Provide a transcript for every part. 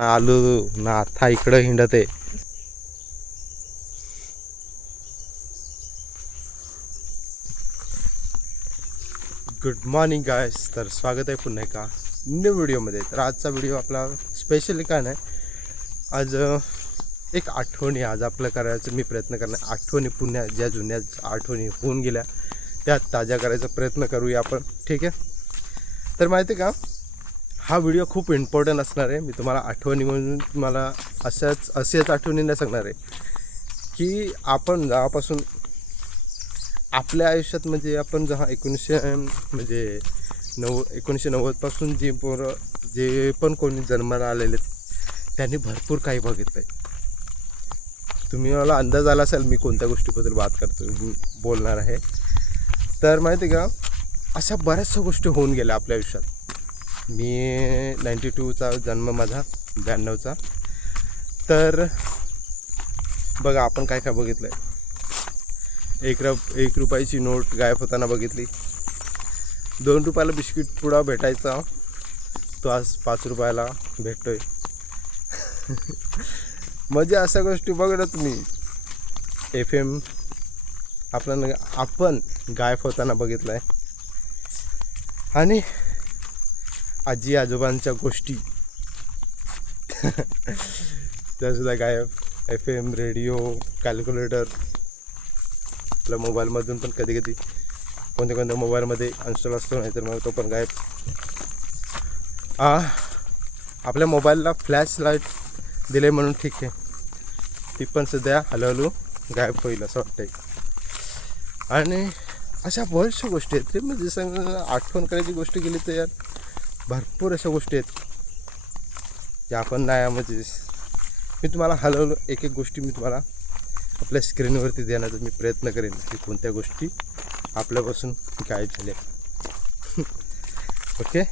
आलू ना आता इकडं हिंडत आहे गुड मॉर्निंग गायस तर स्वागत आहे पुन्हा एका न्यू व्हिडिओमध्ये तर आजचा व्हिडिओ आपला स्पेशली काय नाही? आज एक आठवणी आज आपलं करायचं मी प्रयत्न करणार. आठवणी पुन्हा ज्या जुन्या आठवणी होऊन गेल्या त्या ताज्या करायचा प्रयत्न करूया आपण. ठीक आहे? तर माहिती आहे का? हा व्हिडिओ खूप इम्पॉर्टंट असणार आहे. मी तुम्हाला आठवणी म्हणून तुम्हाला अशाच असेच आठवणी नाही सांगणार आहे. की आपण जेव्हापासून आपल्या आयुष्यात म्हणजे आपण जेव्हा एकोणीसशे म्हणजे नव एकोणीसशे नव्वदपासून जे पोरं जे पण कोणी जन्माला आलेले आहेत, त्यांनी भरपूर काही बघितलं आहे तुम्ही मला अंदाज आला असेल मी कोणत्या गोष्टीबद्दल बात करतो बोलणार आहे. तर माहिती आहे का अशा बऱ्याचशा गोष्टी होऊन गेल्या आपल्या आयुष्यात. मी नाईंटी टूचा जन्म माझा ब्याण्णवचा. तर बघा आपण काय काय बघितलं आहे एक रप एक रुपयाची नोट गायब होताना बघितली. दोन रुपयाला बिस्किट पुडा भेटायचा. तो आज पाच रुपयाला भेटतोय. म्हणजे अशा गोष्टी बघ मी तुम्ही. एफ एम आपल्याला आपण गायब होताना बघितलं आहे आणि आजी आजोबांच्या गोष्टी. त्यासुद्धा गायब. एफ एम रेडिओ कॅल्क्युलेटर आपल्या मोबाईलमधून पण कधी कधी कोणत्या कोणत्या मोबाईलमध्ये इन्स्टॉल असतो नाही तर मग तो पण गायब. आ, आपल्या मोबाईलला फ्लॅश लाइट दिले म्हणून ठीक आहे. ती पण सध्या हळूहळू गायब होईल असं वाटतंय. आणि अशा बऱ्याचशा गोष्टी आहेत. ते म्हणजे सांग आठवण करायची गोष्ट केली तर यार. भरपूर अशा गोष्टी आहेत ज्या आपण नाही म्हणजे मी तुम्हाला हलवलं एक एक गोष्टी मी तुम्हाला आपल्या स्क्रीनवरती देण्याचा मी प्रयत्न करेन की कोणत्या गोष्टी आपल्यापासून गायब झाल्या. ओके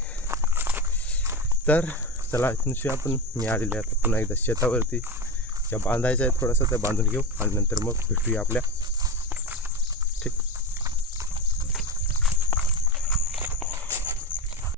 तर चला इथूनशी आपण मिळालेले आलेले आता पुन्हा एकदा शेतावरती ज्या बांधायच्या आहेत थोडासा त्या बांधून घेऊ आणि नंतर मग भेटूया आपल्या. ठीक